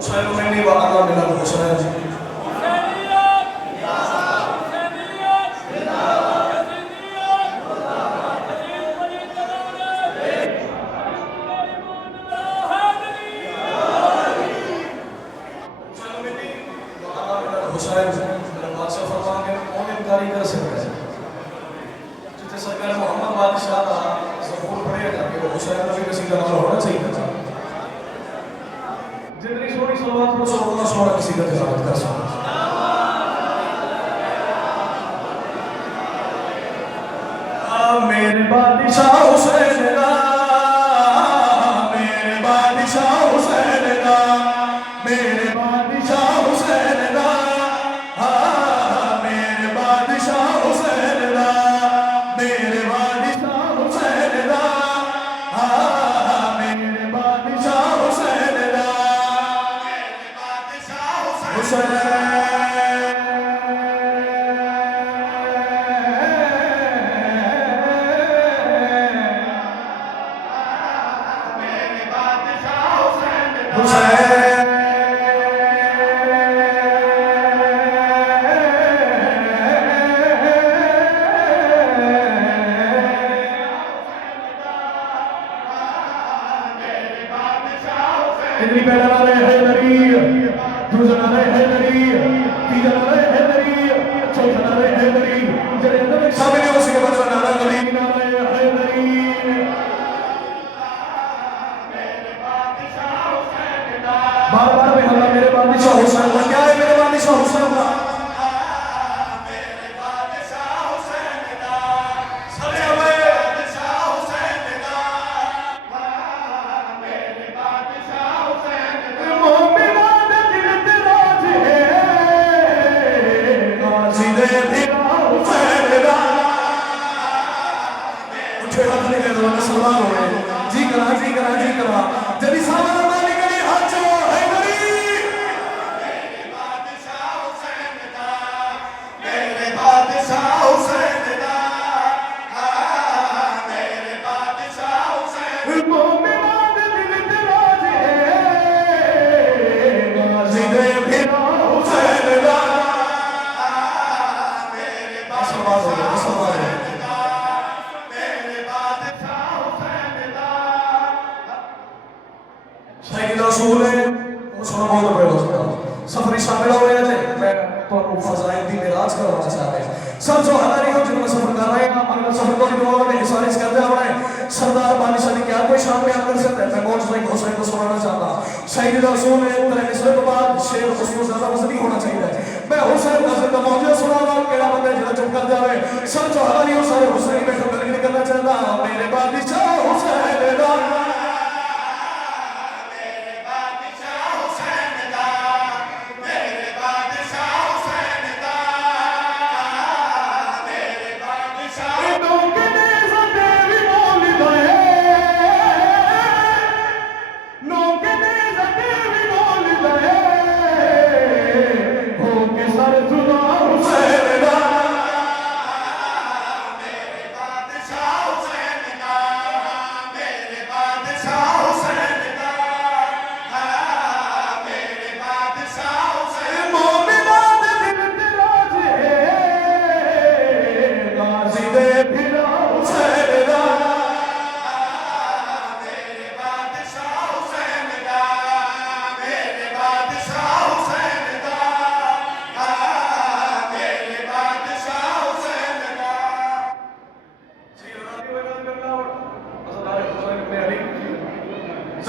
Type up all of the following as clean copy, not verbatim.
حسين مني وأنا من الحسين حسين बादशाह फरमाएंगे कौन इनकारी कर सकता है जितने सरकार मोहम्मद बादशाह का ज़बूर पढ़ेगा कि वो हुसैन नबी का सीधा नाम होना चाहिए था जितनी सोनी सलवात पर सोना सोना किसी का तिलावत कर सकता मेरे बादशाह हुसैन ना मेरे बादशाह हुसैन ना मेरे बादशाह हुसैन ना मेरे बादशाह हुसैन ना मेरे बादशाह हुसैन ना मेरे बादशाह हुसैन ना मेरे बादशाह हुसैन इतनी पहले वाले हैदरी दूसरा वाले हैदरी तीसरा वाले हैदरी चौथा वाले हैदरी जरे अंदर शामिल है उसके बाद नारा गली नारा हैदरी बार बार में हल्ला मेरे बादशाह हुसैन का क्या है मेरे बादशाह हुसैन का जी करा जी करा जी करा जल्दी सामान वाली गली हाथ चलो हैदरी मेरे बादशाह हुसैन दा मेरे बादशाह हुसैन दा मेरे बादशाह हुसैन मोमिना दे दिल ते राज है गाजी दे फिरा हुसैन दा मेरे बादशाह रसूल है उसमें बहुत बड़ा होगा सफर शामिल हो रहे थे मैं तो फजाइल दी मिराज करवाना चाहते हैं सब जो हमारी हो जिन्होंने सफर कर रहे हैं अगर सफर को भी लोगों ने हिसारिस कर दिया हमारे सरदार बादशाह ने क्या कोई शाम में अंदर से मैं मौज में हुसैन को सुनाना चाहता शहीद रसूल है तेरे निस्बत के बाद शेर उसको ज्यादा वजनी होना चाहिए मैं हुसैन का जिंदा मौजूद सुनावा केड़ा बंदे जिन्हें चुप कर जावे सब जो हमारी हो सारे हुसैन में ठोकर नहीं करना चाहता मेरे बादशाह हुसैन दा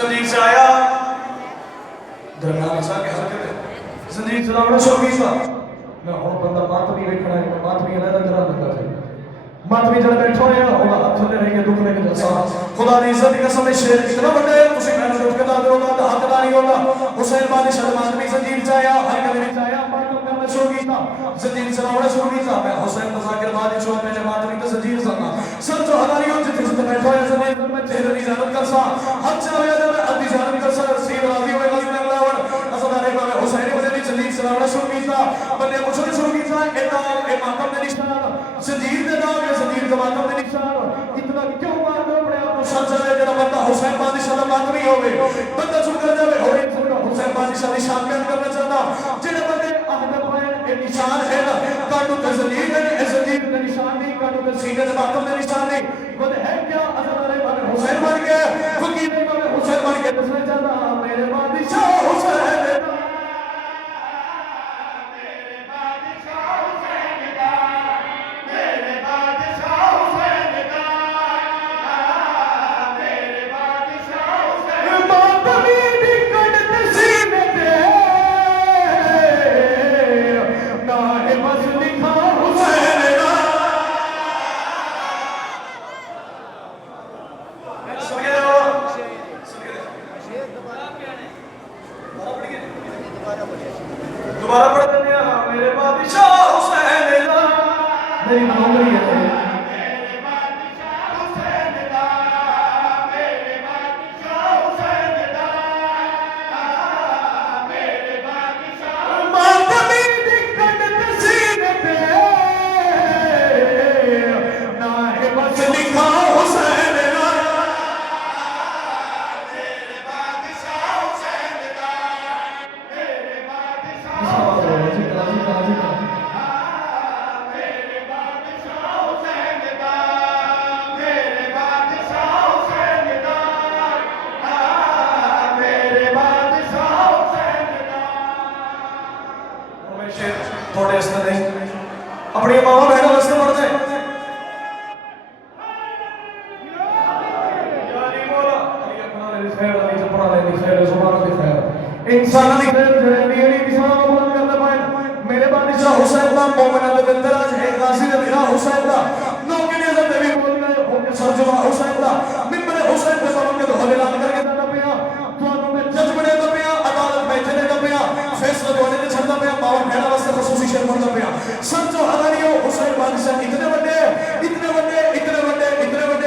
ज़मीन से आया दरगाह इंसान के हरकत है ज़िंदगी चलाना शौकीन था मैं और बंदा मातमी देखना है मातमी अलग जरा लगा है मातमी जरा बैठो है होगा हाथ थले रहेंगे दुख लेके जैसा खुदा की इज्जत की कसम शेर कितना बड़ा है तुसी मैं उठ के दादे होगा तो हकदार ही होगा हुसैन बादशाह मातमी ज़मीन से आया हरकत में आया मातम करना शौकीन था ज़मीन चलाना शौकीन था मैं हुसैन तज़ाकिर बादशाह में मातमी का ज़मीन सना सब जो हमारी हो जितने बैठो है ज़मीन में चेहरे की जानत कर सा हद चला गया जब अद्दी जानत कर सा सीर राजी होएगा इसमें अगलावर असदारे का हुसैन बने ज़मीन चलाना शौकीन था बने मुझे शौकीन था ए मातम ने निशान ज़मीन दे दाव ये ज़मीन का मातम ने निशान इतना क्यों मार दो अपने आप को सच है जरा बंदा हुसैन बादशाह का मातमी होवे बंदा चुप कर जावे और हुसैन बादशाह बादशाह की शान बयान करना चाहता जिहड़े बंदे अहद पाए ये निशान है ना काटू ते जलील है इस जलील का निशान नहीं काटू ते सीने दे बातों का निशान नहीं खुद है क्या अजहर इमाम हुसैन बन गए फकीर इमाम हुसैन बन के दसना चाहता मेरे बादशाह हुसैन दोबारा पढ़ देते हैं मेरे बादशाह हुसैन दा मेरी नौकरी है मेरे बादशाह हुसैन दा मेरे बादशाह हुसैन दा मेरे बादशाह मातमी दी कट सीने पे ना है बस लिखा हुसैन दा मेरे बादशाह हुसैन दा मेरे थोड़े इसमें नहीं अपनी मावा बहनों वास्ते पढ़ते इंसान की मेरे बादशाह हुसैन दा मोमिना दे दिल राज है गाजी दे मेरा हुसैन दा नौकरी दे भी बोल रहे हो के सरजमा हुसैन दा मिंबर हुसैन दे बारे में तो ऐलान करके दा पिया ਤੁਹਾਨੂੰ मैं जज बने दा पिया अदालत में चले दा पिया फैसला दोने दे छड़दा पिया मावा भेड़ा वास्ते खसूसी शेर बनदा पिया समझो हदारियो हुसैन बादशाह इतने बड़े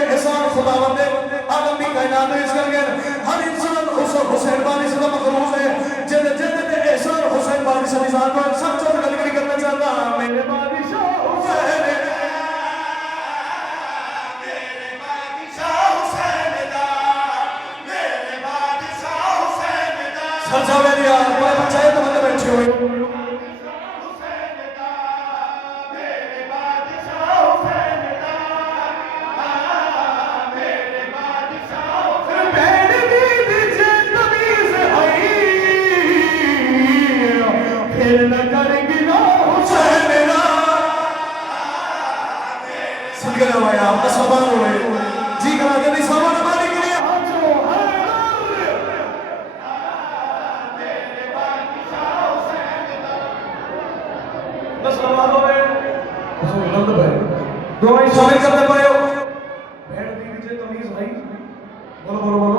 एहसान खुदावंद ने आलम की कायनात में इस करके हर इंसान उस हुसैन बादशाह का मखलूक है जिंदे जिंदे एहसान हुसैन बादशाह की जान पर सच्चा गल करना चाहता मेरे बादशाह हुसैन सरजा मेरी यार पूरे पंचायत बंदे बैठे हुए आपका सवाल हो रहे जी करा के नहीं सवाल हमारे के लिए बस सवाल हो रहे दो भाई शामिल करते पाए हो भेड़ बीवी से तमीज भाई बोलो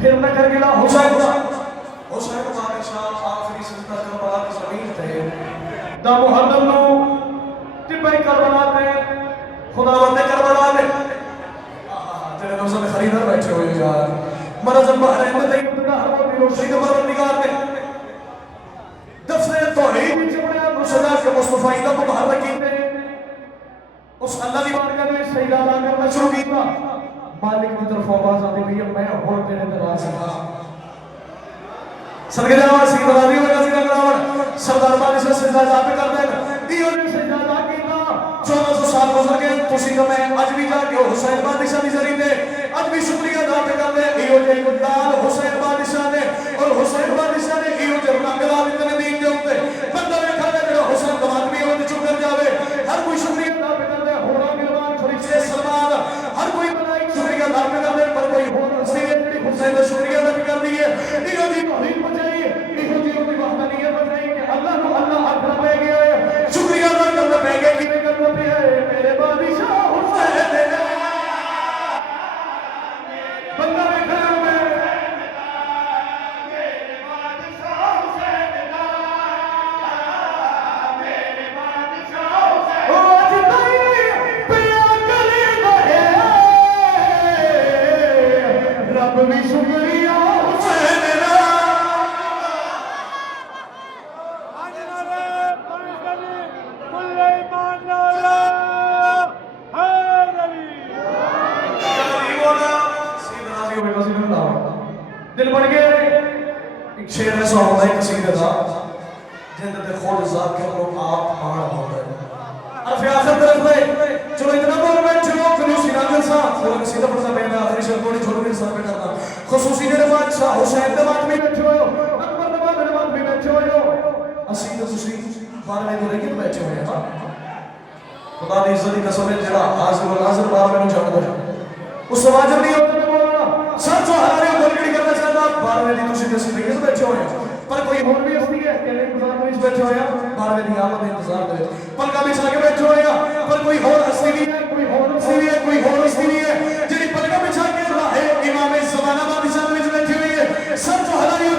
फिर न कर गिला हुसैन बादशाह आखिरी सजदा करबला की जमीन थे दा मुहर्रम नो तिब्बई करबला ते खुदावंद करबला ने तेरे दोस्तों में खरीदार बैठे हुए यार मरा जब बहरैन में नहीं उतना हर वो रोशनी का परवरदिगार ने दफने तौहीद में जमना मुसदा के मुस्तफा इंदा को बाहर रखीते उस अल्लाह की बारगाह में सजदा अदा करना शुरू किया मालिक की तरफ आवाज आती भैया मैं और तेरे दराज था सदके जावा सी बरादी में नजीर करावण सरदार बादशाह सजदा अदा कर दे इयो ने सजदा अदा किया 1400 साल गुजर गए तुसी तो मैं आज भी जाके हुसैन बादशाह की जरी ने आज भी शुक्रिया अदा कर दे इयो जे गुदाल हुसैन बादशाह ने और हुसैन बादशाह ने इयो जे रंग लाल इतने दीन दे ऊपर बंदा देखा दे जो हुसैन दमाद भी होते चुप कर जावे हर कोई शुक्रिया अदा कर दे होरा मिलवान फरिश्ते सलमान हर कोई मलाइक शुक्रिया अदा कर दे पर कोई हो नसीब जेडी हुसैन का शुक्रिया अदा कर दी है इयो दी तौहीद बचाई इयो दी वहदानियत बचाई कि अल्लाह को अल्लाह अकबर पे गया है शुक्रिया अदा करना पड़ेगा कि मेरे बादशाह हुसैन बंदा बैठा है मेरे बादशाह हुसैन शेर ऐसा होता है कसीदे का जिंदे खुद जाकिर को आप मान होता है अरफ़ आखिर तरफ में चलो इतना बोल बैठे हो कनूसी नागल सा पूरा कसीदा पढ़ता मैं आखिरी शेर थोड़ी छोटी मेरे सर पे करता खुसूसी ने बादशाह हुसैन दे बात में बैठे हो अकबर दे बात में बैठे हो असी तो तुसी बार में तो रही बैठे हो हां खुदा दी इज्जत दी कसम है जेड़ा हाजिर व नाज़िर बार में जानदा है उस वाजिब नहीं होता मैं बोलना सर जो हरारे बोलड़ी करना चाहता बार में दी तुसी दस में बैठे हो पर कोई होर भी हस्ती है कहने इंतजार में बैठे होया बारहवें दी आमद इंतजार दे पलका बिछा के बैठे होया पर कोई होर हस्ती भी है कोई होर हस्ती भी है कोई होर हस्ती भी है जेडी पलका बिछा के है इमाम ज़माना बादशाह में बैठे हुए है सर जो हलाली